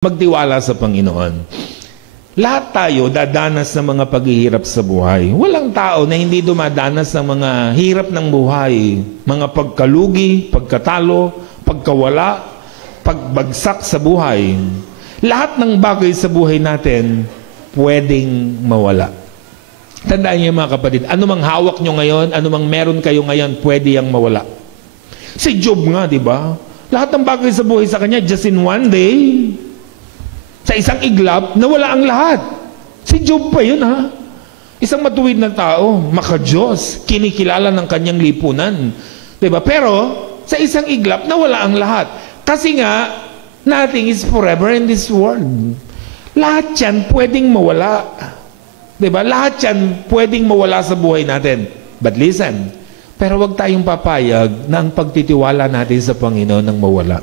magtiwala sa Panginoon. Lahat tayo dadanas ng mga paghihirap sa buhay. Walang tao na hindi dumadanas ng mga hirap ng buhay. Mga pagkalugi, pagkatalo, pagkawala, pagbagsak sa buhay. Lahat ng bagay sa buhay natin pwedeng mawala. Tandaan niyo mga kapatid, anumang hawak nyo ngayon, anumang meron kayo ngayon, pwede yang mawala. Si Job nga, di ba? Lahat ng bagay sa buhay sa kanya, just in one day, sa isang iglap, nawala ang lahat. Si Job pa yun, ha? Isang matuwid na tao, maka-Diyos, kinikilala ng kanyang lipunan. Diba? Pero, sa isang iglap, nawala ang lahat. Kasi nga, nothing is forever in this world. Lahat yan pwedeng mawala. Diba? Lahat yan pwedeng mawala sa buhay natin. But listen, pero wag tayong papayag na ang pagtitiwala natin sa Panginoon ang mawala.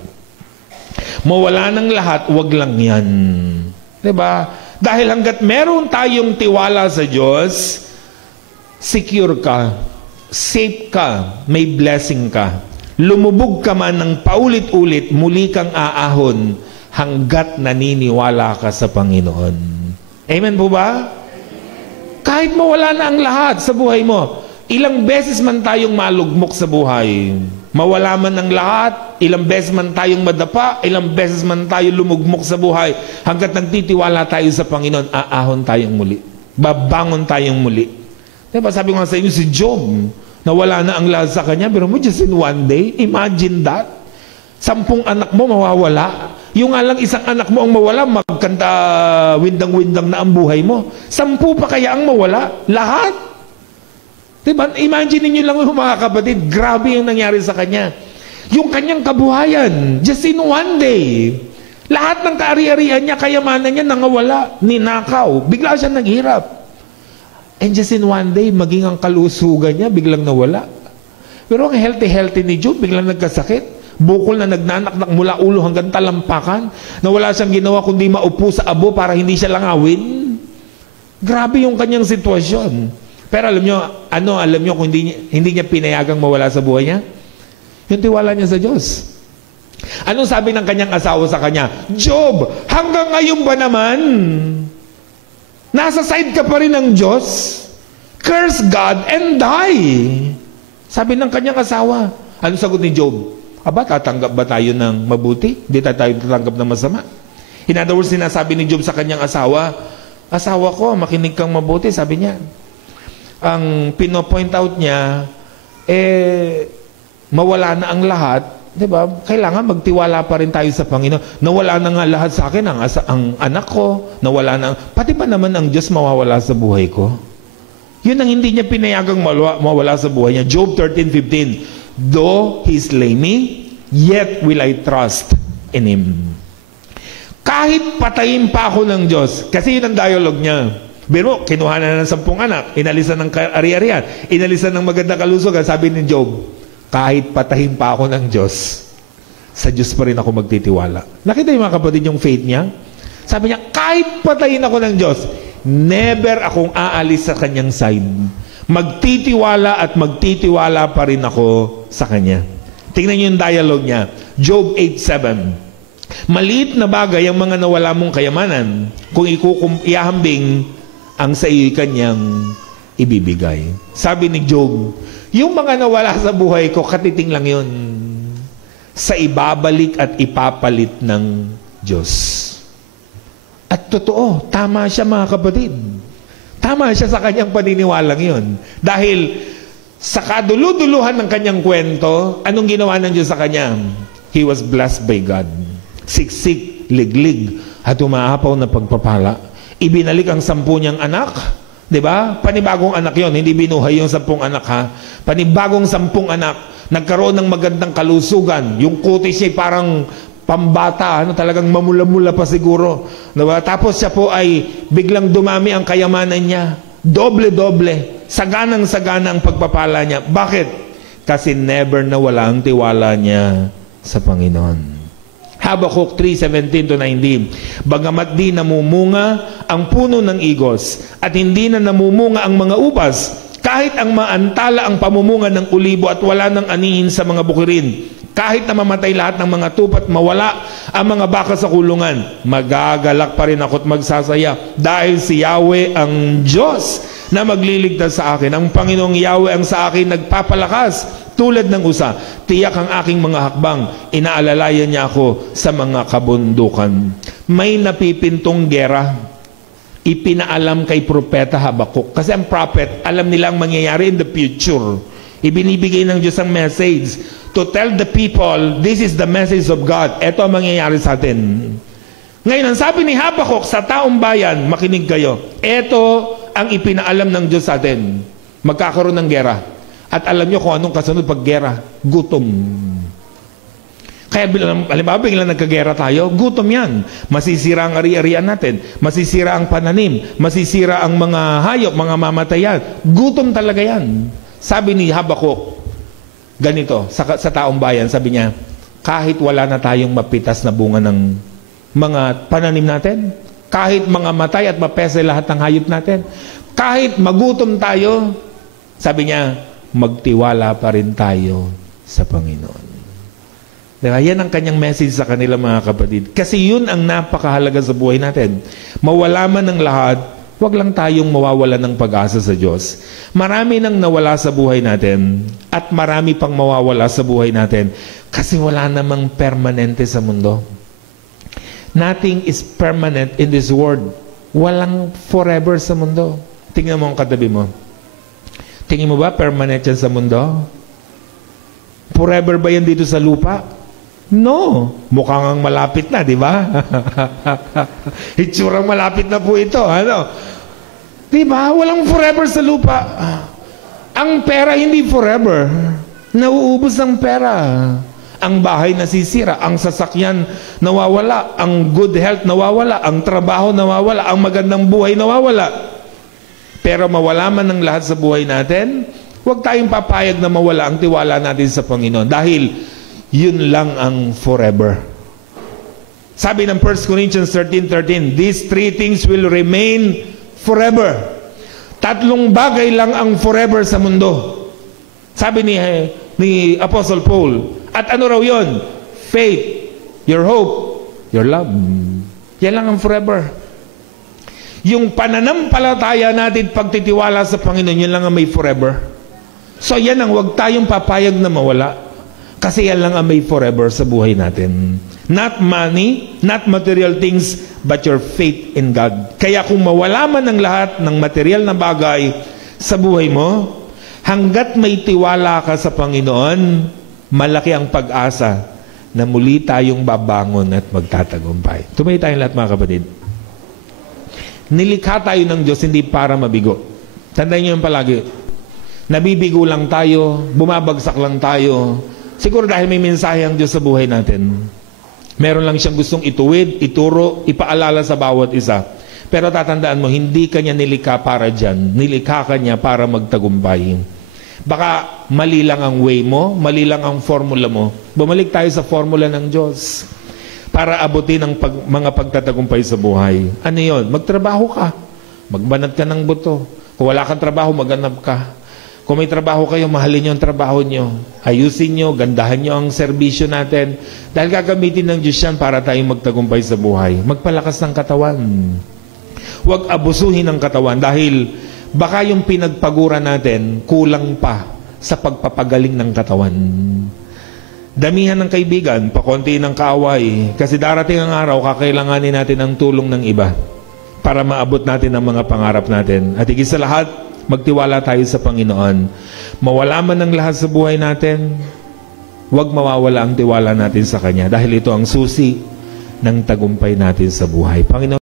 Mawala ng lahat, wag lang yan. Diba? Dahil hanggat meron tayong tiwala sa Diyos, secure ka, safe ka, may blessing ka. Lumubog ka man ng paulit-ulit, muli kang aahon hanggat naniniwala ka sa Panginoon. Amen po ba? Kahit mawala na ang lahat sa buhay mo, ilang beses man tayong malugmok sa buhay, mawala man ang lahat, ilang beses man tayong madapa, ilang beses man tayo lumugmok sa buhay, hanggat nagtitiwala tayo sa Panginoon, aahon tayong muli. Babangon tayong muli. Diba, sabi ko nga sa inyo, si Job, nawala na ang lahat sa kanya, pero mo just in one day, imagine that. 10 anak mo mawawala. Yung nga lang isang anak mo ang mawala, magkanta windang-windang na ang buhay mo. 10 pa kaya ang mawala? Lahat. Diba? Imagine niyo lang mga kapatid, grabe yung nangyari sa kanya. Yung kanyang kabuhayan, just in one day. Lahat ng kaari-arian niya, kayamanan niya, nangawala, ninakaw. Bigla siya naghirap. And just in one day, maging ang kalusugan niya, biglang nawala. Pero ang healthy ni Job, biglang nagkasakit. Bukol na nagnanaknak mula ulo hanggang talampakan, na wala siyang ginawa kundi maupo sa abo para hindi siya langawin. Grabe yung kanyang sitwasyon. Pero alam nyo kung hindi niya pinayagang mawala sa buhay niya? Yung tiwala niya sa Diyos. Anong sabi ng kanyang asawa sa kanya? Job, hanggang ngayon ba naman nasa side ka pa rin ng Diyos? Curse God and die. Sabi ng kanyang asawa. Anong sagot ni Job? Aba, tatanggap ba tayo ng mabuti? Hindi tayo tatanggap ng masama. In other words, sinasabi ni Job sa kanyang asawa, asawa ko, makinig kang mabuti, sabi niya. Ang pinopoint out niya, mawala na ang lahat, di ba? Kailangan magtiwala pa rin tayo sa Panginoon. Nawala na nga lahat sa akin, ang anak ko, nawala na, pati pa naman ang Diyos mawawala sa buhay ko. Yun ang hindi niya pinayagang mawala sa buhay niya. Job 13:15, though he slay me, yet will I trust in him. Kahit patayin pa ako ng Diyos, kasi yun ang dialogue niya. Pero kinuha na ng 10 anak, inalisan ng ari-arian, inalisan ng magandang kalusugan, sabi ni Job, kahit patayin pa ako ng Diyos, sa Diyos pa rin ako magtitiwala. Nakita yung mga kapatid yung faith niya? Sabi niya, kahit patayin ako ng Diyos, never akong aalis sa kanyang side. Magtitiwala at magtitiwala pa rin ako sa kanya. Tingnan niyo yung dialogue niya. Job 8:7. Maliit na bagay ang mga nawala mong kayamanan kung iahambing ang sa iyo'y kanyang ibibigay. Sabi ni Job, yung mga nawala sa buhay ko, katiting lang yun. Sa ibabalik at ipapalit ng Diyos. At totoo, tama siya mga kapatid. Tama siya sa kanyang paniniwalang yun. Dahil sa kaduluduluhan ng kanyang kwento, anong ginawa ng Diyos sa kanya? He was blessed by God. Siksik, liglig, at umaapaw na pagpapala. Ibinalik ang 10 niyang anak. Diba? Panibagong anak yon, hindi binuhay yung 10 anak ha. Panibagong 10 anak. Nagkaroon ng magandang kalusugan. Yung kutis niya parang pambata, talagang mamula-mula pa siguro. Diba? Tapos siya po ay biglang dumami ang kayamanan niya. Doble-doble. Saganang-sagana ang pagpapala niya. Bakit? Kasi never nawala ang tiwala niya sa Panginoon. Habakuk 3:17-19. Bagamat di namumunga ang puno ng igos at hindi na namumunga ang mga ubas, kahit ang maantala ang pamumunga ng ulibo at wala ng anihin sa mga bukirin, Kahit na mamatay lahat ng mga tupat, mawala ang mga baka sa kulungan, magagalak pa rin ako't magsasaya dahil si Yahweh ang Diyos na magliligtas sa akin. Ang Panginoong Yahweh ang sa akin nagpapalakas tulad ng usa. Tiyak ang aking mga hakbang, inaalalayan niya ako sa mga kabundukan. May napipintong gera, ipinaalam kay Propeta Habakuk. Kasi ang prophet, alam nilang mangyayari in the future. Ibinibigay ng Diyos ang message to tell the people, this is the message of God. Ito ang mangyayari sa atin. Ngayon, ang sabi ni Habakuk sa taong bayan, makinig kayo, ito ang ipinaalam ng Diyos sa atin. Magkakaroon ng gera. At alam nyo kung anong kasunod pag gera? Gutom. Kaya halimbawa, biglang nagkagera tayo, gutom yan. Masisira ang ari-arian natin. Masisira ang pananim. Masisira ang mga hayop, mga mamatayan. Gutom talaga yan. Sabi ni Habakuk, ganito, sa taong bayan, sabi niya, kahit wala na tayong mapitas na bunga ng mga pananim natin, kahit mga matay at mapese lahat ng hayop natin, kahit magutom tayo, sabi niya, magtiwala pa rin tayo sa Panginoon. Diba? Yan ang kanyang message sa kanila, mga kapatid. Kasi yun ang napakahalaga sa buhay natin. Mawala man ng lahat, wag lang tayong mawawala ng pag-asa sa Diyos. Marami nang nawala sa buhay natin at marami pang mawawala sa buhay natin kasi wala namang permanente sa mundo. Nothing is permanent in this world. Walang forever sa mundo. Tingnan mo ang katabi mo. Tingin mo ba permanent yan sa mundo? Forever ba yan dito sa lupa? No. Mukhang malapit na, di ba? Itsurang malapit na po ito. Ano? Di ba? Walang forever sa lupa. Ang pera hindi forever. Nauubos ang pera. Ang bahay nasisira. Ang sasakyan nawawala. Ang good health nawawala. Ang trabaho nawawala. Ang magandang buhay nawawala. Pero mawala man ng lahat sa buhay natin, huwag tayong papayag na mawala ang tiwala natin sa Panginoon. Dahil yun lang ang forever. Sabi ng 1 Corinthians 13:13, these three things will remain forever. Tatlong bagay lang ang forever sa mundo. Sabi ni Apostle Paul. At ano raw yun? Faith, your hope, your love. Yan lang ang forever. Yung pananampalataya natin pagtitiwala sa Panginoon, yun lang ang may forever. So yan ang huwag tayong papayag na mawala. Kasi yan lang ang may forever sa buhay natin. Not money, not material things, but your faith in God. Kaya kung mawala man ng lahat ng material na bagay sa buhay mo, hanggat may tiwala ka sa Panginoon, malaki ang pag-asa na muli tayong babangon at magtatagumpay. Tumayo tayong lahat, mga kapatid. Nilikha tayo ng Diyos hindi para mabigo. Tandaan niyo yung palagi. Nabibigo lang tayo, bumabagsak lang tayo. Siguro dahil may mensahe ang Diyos sa buhay natin. Meron lang siyang gustong ituwid, ituro, ipaalala sa bawat isa. Pero tatandaan mo, hindi kanya nilikha para dyan. Nilikha kanya para magtagumpay. Baka mali lang ang way mo, mali lang ang formula mo. Bumalik tayo sa formula ng Diyos para abutin ang mga pagtatagumpay sa buhay. Ano yun? Magtrabaho ka. Magbanat ka ng buto. Kung wala kang trabaho, maghanap ka. Kung may trabaho kayo, mahalin nyo ang trabaho nyo. Ayusin nyo, gandahan nyo ang serbisyo natin. Dahil gagamitin ng Diyos yan para tayong magtagumpay sa buhay. Magpalakas ng katawan. Huwag abusuhin ang katawan dahil baka yung pinagpagura natin kulang pa sa pagpapagaling ng katawan. Damihan ng kaibigan, pakonti ng kaaway. Kasi darating ang araw, kakailanganin natin ang tulong ng iba para maabot natin ang mga pangarap natin. At higit sa lahat, magtiwala tayo sa Panginoon. Mawala man ang lahat sa buhay natin, huwag mawawala ang tiwala natin sa Kanya. Dahil ito ang susi ng tagumpay natin sa buhay. Panginoon,